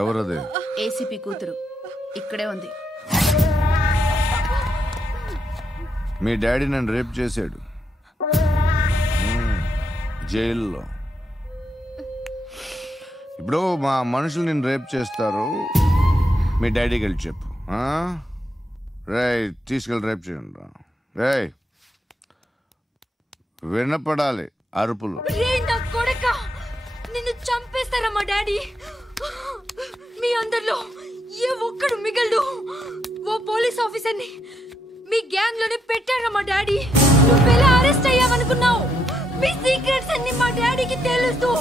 ఎవరది? ఏసీపీ కూతురు ఇక్కడే ఉంది. మీ డాడీ నన్ను రేప్ చేశాడు జైల్లో. ఇప్పుడు మా మనుషులు నేను రేప్ చేస్తారు, మీ డాడీకి వెళ్ళి చెప్పు. రేయ్ తీసుకెళ్ళి రేప్ చేయండి. రేయ్ వినపడాలి అరుపులు. నిన్ను చంపేస్తారా మా డాడీ? మీ అందరిలో ఏ ఒక్కడు మిగలడు. ఓ పోలీస్ ఆఫీసర్ని మీ గ్యాంగ్ లోనే పెట్టారా మా డాడీ? నువ్వెలా అరెస్ట్ అయ్యావనుకున్నావు? మీ సీక్రెట్స్ అన్ని మా డాడీకి తెలుసు.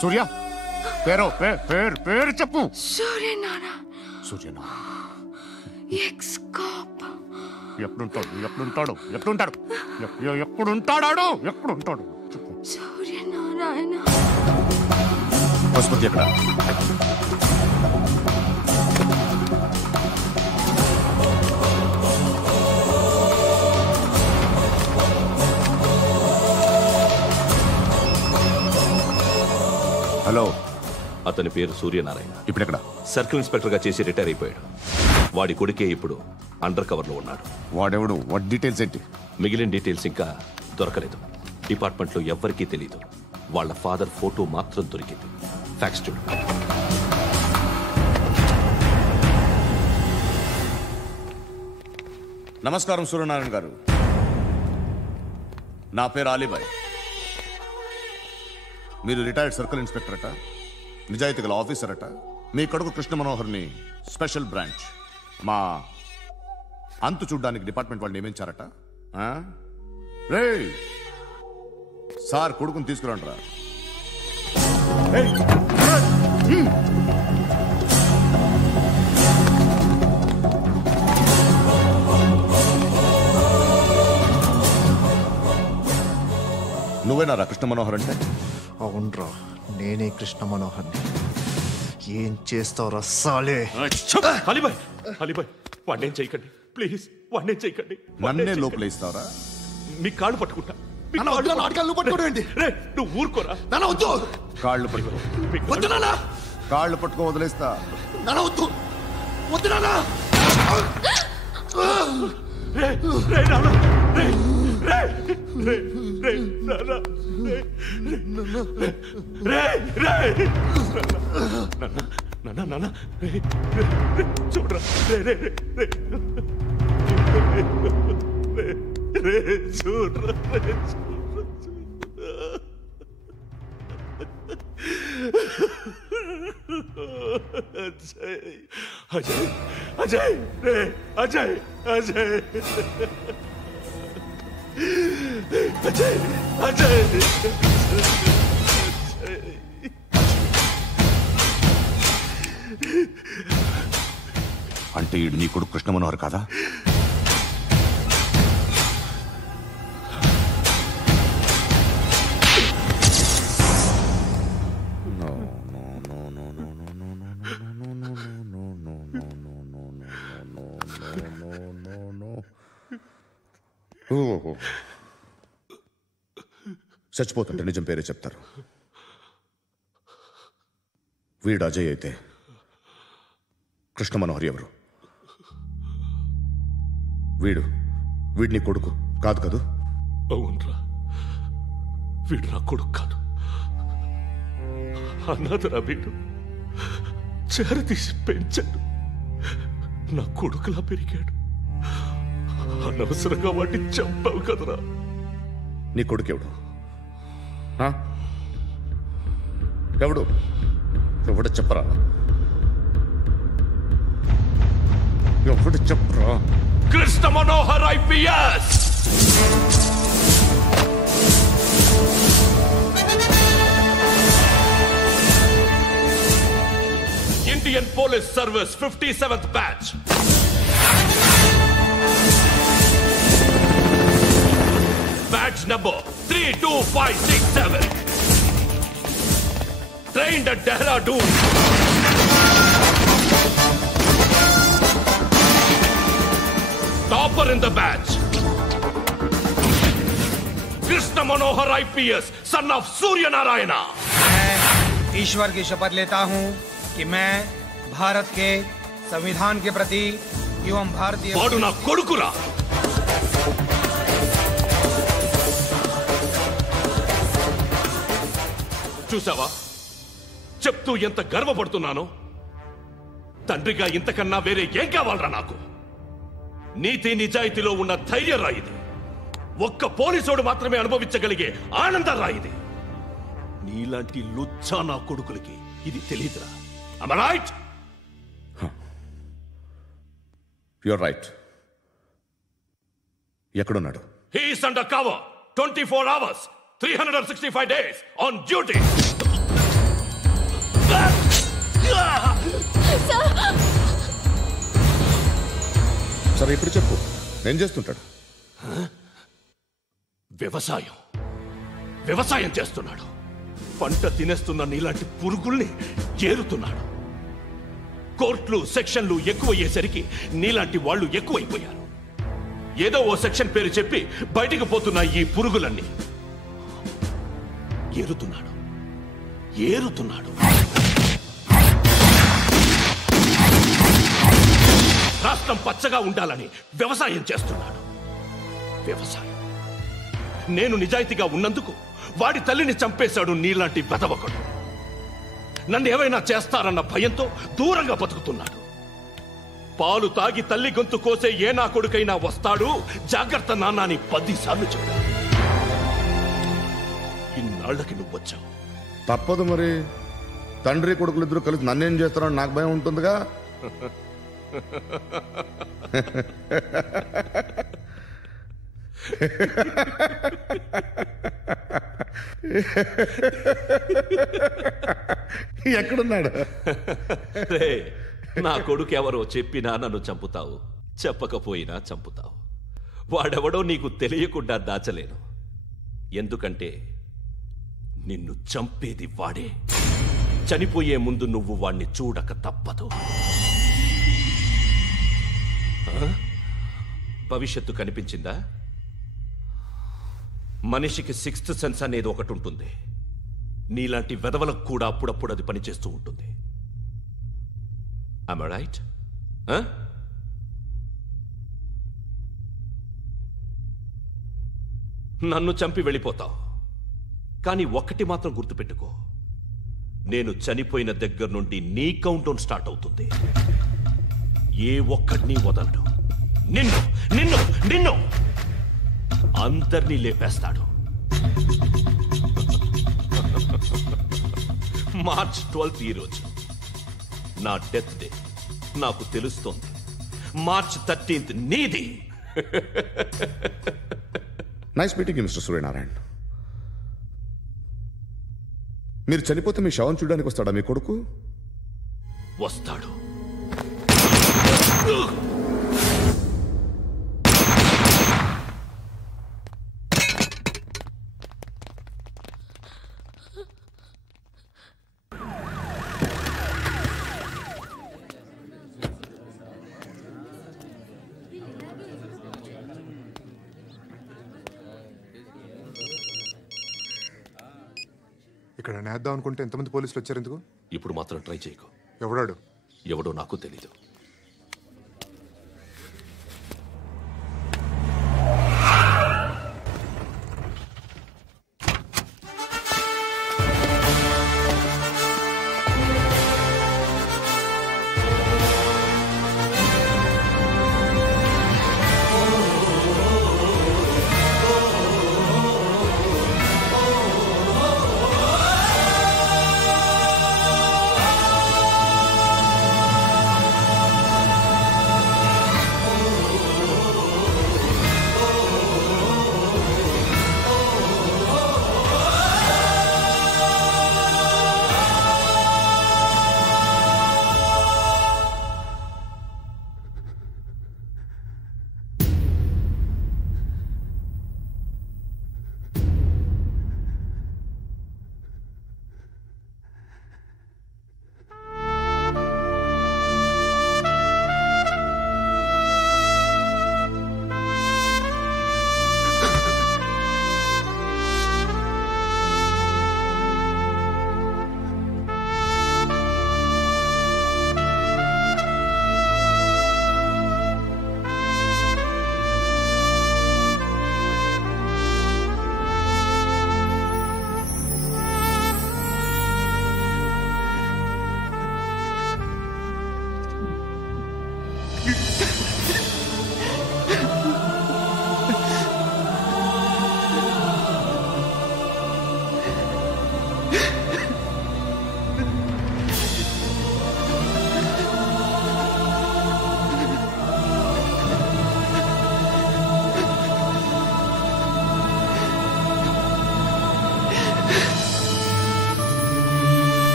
సూర్య పేరు చెప్పు. సూర్యనారాయణ. ఎప్పుడుంటాడు సూర్యనారాయణ. పశుపతి ఎక్కడ? హలో, అతని పేరు సూర్యనారాయణ. ఇప్పుడెక్కడ? సర్కిల్ ఇన్స్పెక్టర్ గా చేసి రిటైర్ అయిపోయాడు. వాడి కొడుకే ఇప్పుడు అండర్ కవర్ లో ఉన్నాడు. వాడెవడు? వాట్ డీటెయిల్స్ ఏంటి? మిగిలిన డీటెయిల్స్ ఇంకా దొరకలేదు. డిపార్ట్మెంట్ లో ఎవ్వరికీ తెలియదు. వాళ్ళ ఫాదర్ ఫోటో మాత్రం దొరికింది. ఫ్యాక్స్ చూడు. నమస్కారం సూర్యనారాయణ గారు. నా పేరు అలీబాయ్. మీరు రిటైర్డ్ సర్కిల్ ఇన్స్పెక్టర్ అట, నిజాయితీ గల ఆఫీసర్ అట. మీ కొడుకు కృష్ణ మనోహర్ని స్పెషల్ బ్రాంచ్ మా అంతు చూడ్డానికి డిపార్ట్మెంట్ వాళ్ళు నియమించారట. రే సార్ కొడుకుని తీసుకురండి రా. నువ్వేనారా కృష్ణ మనోహర్ అంటే? అవునరా, నేనే కృష్ణ మనోహర్ని. ఏం చేస్తావురా సాలే? వాడినేం చేయకండి ప్లీజ్, వాడినేం చేయకండి. నన్నే లోపలేస్తావరా? మీ కాళ్ళు పట్టుకుంటా. నువ్వు ఊరుకోరా. కాళ్ళు పట్టుకో. కాళ్ళు పట్టుకో వదిలేస్తా. చూడరా చూడరా. అజయ్ అజయ్ అజయ్ అజయ్ అజయ్ అజయ్. అంటే ఈడు నీ కొడుకు కృష్ణ మనోహర్ కాదా? చచ్చిపోతుంటే నిజం పేరే చెప్తారు. వీడు అజయ్ అయితే కృష్ణ మనోహర్ ఎవరు? వీడిని కొడుకు కాదు కదూ? అవునరా, వీడు నా కొడుకు కాదు. అన్నదరా వీడు. చేరతీసి పెంచాడు. నా కొడుకులా పెరిగాడు. అనవసరంగా వాడిని చంపావు కదరా. నీ కొడుకెవడు? ఎవడు? ఎవడు చెప్పరా? ఎవడు చెప్పరా? Krishna Manohar IPS. Indian police service 57th batch. Batch number 32567. trained at Dehradun. Topper in the batch. Krishna Manohar IPS, son of Surya Narayana. मैं ईश्वर की शपथ लेता हूं कि मैं भारत के संविधान के प्रति एवं भारतीय వాడు నా కొడుకురా. చూసావా చెప్తూ ఎంత గర్వపడుతున్నానో. తండ్రిగా ఇంతకన్నా వేరే ఏం కావాలరా నాకు? నీతి నిజాయితీలో ఉన్న ధైర్యం రా ఇది. ఒక్క పోలీసోడు మాత్రమే అనుభవించగలిగే ఆనందం రా ఇది. నీలాంటి లుచ్చా నా కొడుకులకి ఇది తెలీదురా. Am I right? You're right. ఎక్కడున్నాడు? He is under cover 24 hours 365 days on duty. సరే ఇప్పుడు చెప్పు, ఏం చేస్తుంటాడు? వ్యవసాయం చేస్తున్నాడు. పంట తినేస్తున్న నీలాంటి పురుగుల్ని ఏరుతున్నాడు. కోర్టులు సెక్షన్లు ఎక్కువయ్యేసరికి నీలాంటి వాళ్ళు ఎక్కువైపోయారు. ఏదో ఓ సెక్షన్ పేరు చెప్పి బయటికి పోతున్న ఈ పురుగులన్నీ ఏరుతున్నాడు. రాష్ట్రం పచ్చగా ఉండాలని వ్యవసాయం చేస్తున్నాడు. నేను నిజాయితీగా ఉన్నందుకు వాడి తల్లిని చంపేశాడు నీలాంటి వెధవకుడు. నన్ను ఏమైనా చేస్తారన్న భయంతో దూరంగా బతుకుతున్నాడు. పాలు తాగి తల్లి గొంతు కోసే ఏ నా కొడుకైనా వస్తాడు, జాగ్రత్త నాన్న అని 10 సార్లు చెప్పాడు. ఇన్నాళ్ళకి నువ్వు వచ్చావు. తప్పదు మరి. తండ్రి కొడుకులు ఇద్దరు కలిసి నన్నేం చేస్తారని నాకు భయం ఉంటుందిగా. ఎక్కడున్నాడు? నా కొడుకు ఎవరో చెప్పినా నన్ను చంపుతావు, చెప్పకపోయినా చంపుతావు. వాడెవడో నీకు తెలియకుండా దాచలేను. ఎందుకంటే నిన్ను చంపేది వాడే. చనిపోయే ముందు నువ్వు వాణ్ణి చూడక తప్పదు. భవిష్యత్తు కనిపించిందా? మనిషికి 6th సెన్స్ అనేది ఒకటి ఉంటుంది. నీలాంటి వెధవలకు కూడా అప్పుడప్పుడు అది పనిచేస్తూ ఉంటుంది. Am I right? నన్ను చంపి వెళ్ళిపోతావు. కానీ ఒక్కటి మాత్రం గుర్తుపెట్టుకో, నేను చనిపోయిన దగ్గర నుండి నీ కౌంటౌన్ స్టార్ట్ అవుతుంది. ఏ ఒక్కడిని వదలడు. నిన్ను నిన్ను నిన్ను అందరినీ లేపేస్తాడు. మార్చ్ 12 ఈ రోజు నా డెత్ డే. నాకు తెలుస్తోంది. మార్చ్ 13 నీది. Nice meeting mister Suryanarayana. మీరు చనిపోతే మీ శవం చూడడానికి వస్తాడా మీ కొడుకు? వస్తాడు. ఇక్కడ నేద్దాం అనుకుంటే ఎంతమంది పోలీసులు వచ్చారు ఎందుకు? ఇప్పుడు మాత్రం ట్రై చేయకు. ఎవడో నాకు తెలీదు.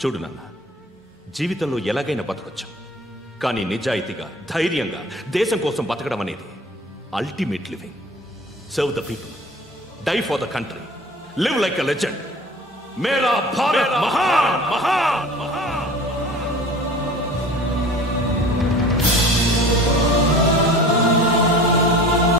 చూడు నాన్న, జీవితంలో ఎలాగైనా బతకొచ్చు, కానీ నిజాయితీగా ధైర్యంగా దేశం కోసం బతకడం అనేది ultimate living. Serve the people, die for the country, live like a legend. మేరా భారత్ మహాన్ మహాన్.